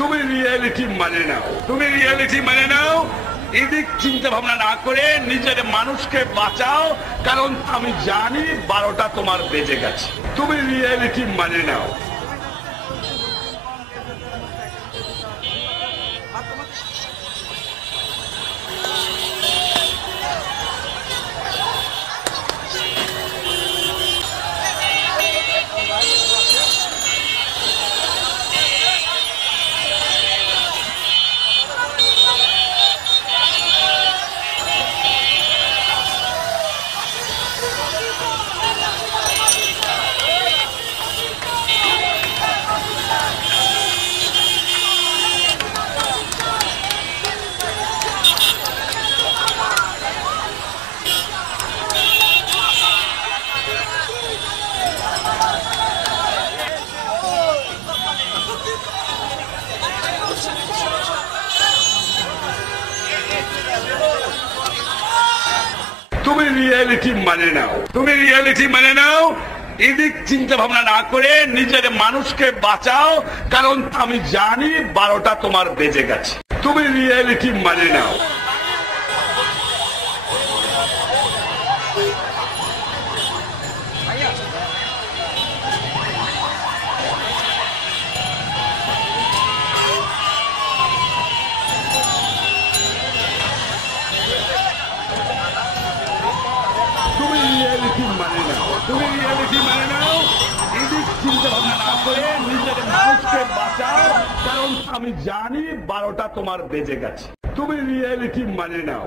তুমি রিয়েলিটি মানে নাও, তুমি রিয়েলিটি মানে নাও। এদিক চিন্তা ভাবনা না করে নিজের মানুষকে বাঁচাও, কারণ আমি জানি 12টা তোমার বেজে গেছে। তুমি রিয়েলিটি মানে নাও। তুমি রিয়েলিটি মানে নাও, তুমি রিয়েলিটি মানে নাও। এদিক চিন্তা ভাবনা না করে নিজের মানুষকে বাঁচাও, কারণ আমি জানি 12টা তোমার বেজে গেছে। তুমি রিয়েলিটি মানে নাও। তুমি রিয়েলিটি মানে নাও, তুমি রিয়েলিটি মানে নাও। এদিক চিন্তা ভাবনা না করে নিজের মানুষকে বাঁচাও, কারণ আমি জানি 12টা তোমার বেজে গেছে। তুমি রিয়েলিটি মানে নাও।